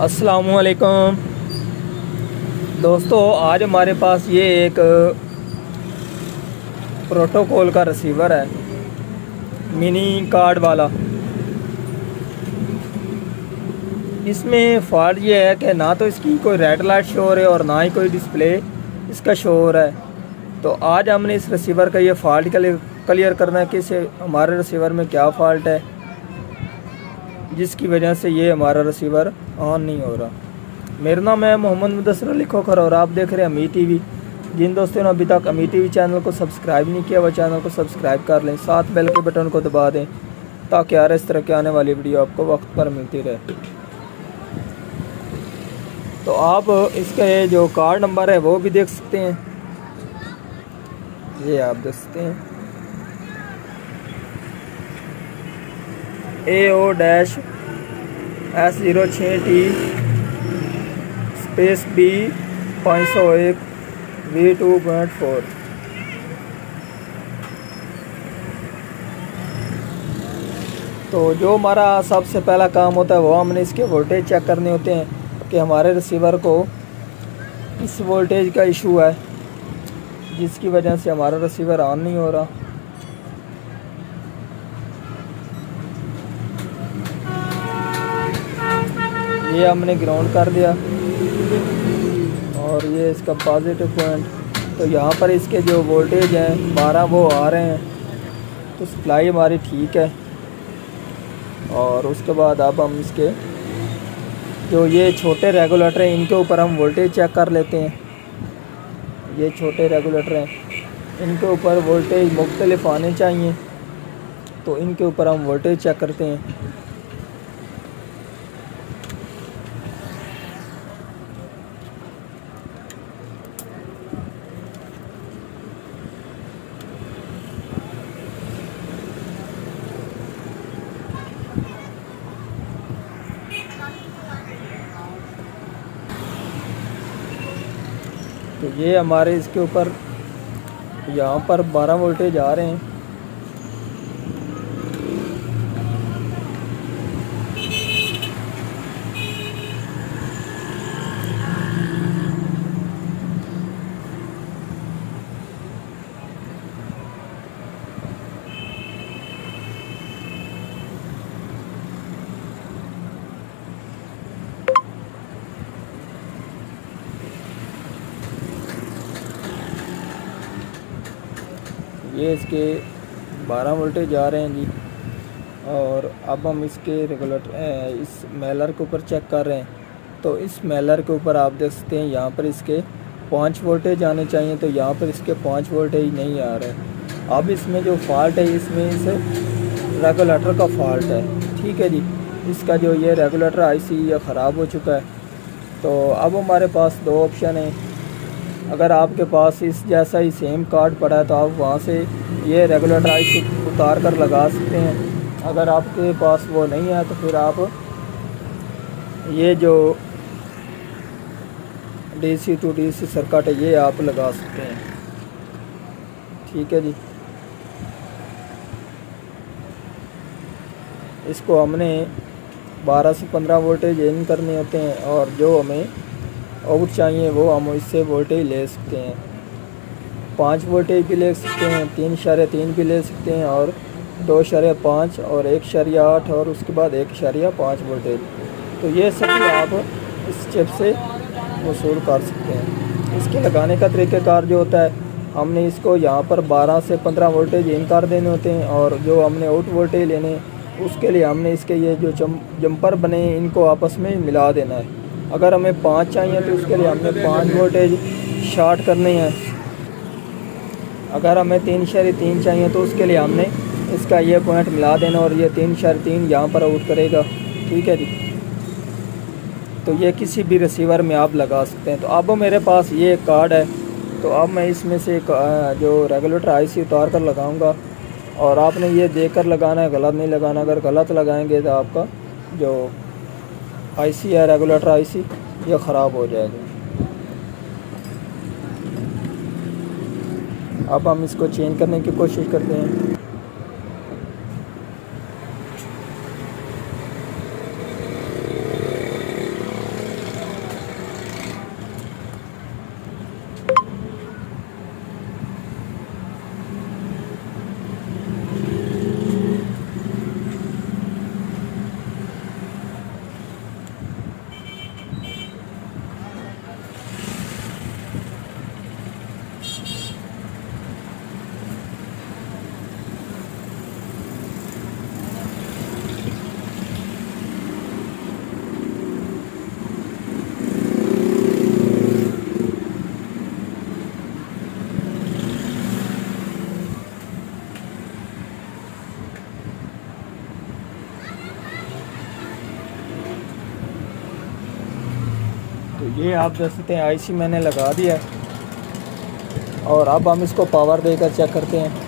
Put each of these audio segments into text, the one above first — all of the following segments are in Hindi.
अस्सलामुअलैकुम दोस्तों, आज हमारे पास ये एक प्रोटोकॉल का रिसीवर है, मिनी कार्ड वाला। इसमें फ़ॉल्ट ये है कि ना तो इसकी कोई रेड लाइट शो हो रही है और ना ही कोई डिस्प्ले इसका शो हो रहा है। तो आज हमने इस रिसीवर का ये फ़ॉल्ट क्लियर करना है कि इसे हमारे रिसीवर में क्या फ़ॉल्ट है जिसकी वजह से ये हमारा रिसीवर ऑन नहीं हो रहा। मेरा नाम है मोहम्मद मुदस्सिर अली खोखर और आप देख रहे हैं अमी टीवी। जिन दोस्तों ने अभी तक अमी टीवी चैनल को सब्सक्राइब नहीं किया वह चैनल को सब्सक्राइब कर लें, साथ बेल के बटन को दबा दें ताकि हर इस तरह की आने वाली वीडियो आपको वक्त पर मिलती रहे। तो आप इसका जो कार्ड नंबर है वो भी देख सकते हैं, ये आप देख सकते हैं AO-S06T स्पेस B 501 V2.4। तो जो हमारा सबसे पहला काम होता है वो हमने इसके वोल्टेज चेक करने होते हैं कि हमारे रिसीवर को इस वोल्टेज का इशू है जिसकी वजह से हमारा रिसीवर ऑन नहीं हो रहा। ये हमने ग्राउंड कर दिया और ये इसका पॉजिटिव पॉइंट। तो यहाँ पर इसके जो वोल्टेज हैं 12 वो आ रहे हैं, तो सप्लाई हमारी ठीक है। और उसके बाद अब हम इसके जो ये छोटे रेगुलेटर हैं इनके ऊपर हम वोल्टेज चेक कर लेते हैं। ये छोटे रेगुलेटर हैं, इनके ऊपर वोल्टेज मुख्तलिफ आने चाहिए, तो इनके ऊपर हम वोल्टेज चेक करते हैं। तो ये हमारे इसके ऊपर यहाँ पर 12 वोल्टेज आ रहे हैं। ये इसके 12 वोल्टेज आ रहे हैं जी। और अब हम इसके रेगुलेटर इस मेलर के ऊपर चेक कर रहे हैं। तो इस मेलर के ऊपर आप देख सकते हैं यहाँ पर इसके 5 वोल्टेज आने चाहिए, तो यहाँ पर इसके 5 वोल्टेज नहीं आ रहे। अब इसमें जो फॉल्ट है इसमें इस रेगुलेटर का फॉल्ट है, ठीक है जी। इसका जो ये रेगुलेटर आईसी ये ख़राब हो चुका है। तो अब हमारे पास 2 ऑप्शन हैं। अगर आपके पास इस जैसा ही सेम कार्ड पड़ा है तो आप वहाँ से ये रेगुलेटर आईसी उतार कर लगा सकते हैं। अगर आपके पास वो नहीं है तो फिर आप ये जो DC टू DC सर्किट है ये आप लगा सकते हैं, ठीक है जी। इसको हमने 12 से 15 वोल्टेज इन करने होते हैं और जो हमें आउट चाहिए वो हम इससे वोल्टेज ले सकते हैं। 5 वोल्टेज भी ले सकते हैं, 3.3 भी ले सकते हैं और 2.5 और 1.8 और उसके बाद 1.5 वोल्टेज। तो ये सब आप इस चिप से वसूल कर सकते हैं। इसके लगाने का तरीक़ाकार जो होता है, हमने इसको यहाँ पर 12 से 15 वोल्टेज इन कर देने होते हैं और जो हमने आउट वोल्टेज लेने उसके लिए हमने इसके ये जो जंपर बने हैं इनको आपस में मिला देना है। अगर हमें 5 चाहिए तो उसके लिए हमने 5 वोल्टेज शॉर्ट करने हैं। अगर हमें 3.3 चाहिए तो उसके लिए हमने इसका ये पॉइंट मिला देना और ये 3.3 यहाँ पर आउट करेगा, ठीक है जी। तो ये किसी भी रिसीवर में आप लगा सकते हैं। तो अब मेरे पास ये कार्ड है, तो अब मैं इसमें से जो रेगुलेटर आईसी उतार कर लगाऊंगा और आपने ये देख कर लगाना है, गलत नहीं लगाना। अगर गलत लगाएंगे तो आपका जो आईसी है रेगुलेटर आईसी ये ख़राब हो जाएगा। अब हम इसको चेंज करने की कोशिश करते हैं। तो ये आप देख सकते हैं आईसी मैंने लगा दिया है और अब हम इसको पावर देकर चेक करते हैं।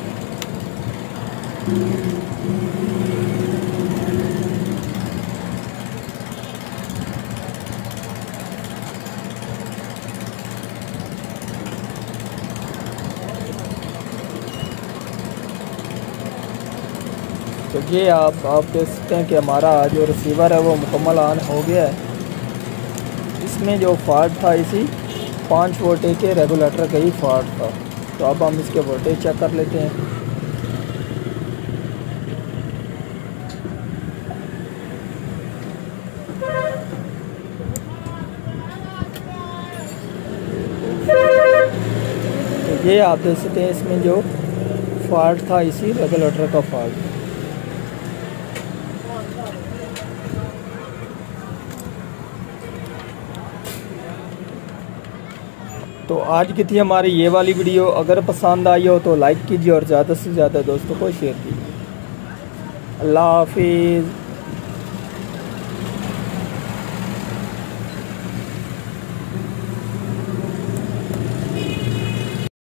तो ये आप देख सकते हैं कि हमारा जो रिसीवर है वो मुकम्मल ऑन हो गया है। इसमें जो फॉल्ट था इसी 5 वोल्टेज के रेगुलेटर का ही फॉल्ट था। तो अब हम इसके वोल्टेज चेक कर लेते हैं। तो ये आप देख सकते हैं इसमें जो फॉल्ट था इसी रेगुलेटर का फॉल्ट। तो आज की थी हमारी ये वाली वीडियो। अगर पसंद आई हो तो लाइक कीजिए और ज़्यादा से ज़्यादा दोस्तों को शेयर कीजिए। अल्लाह हाफिज़।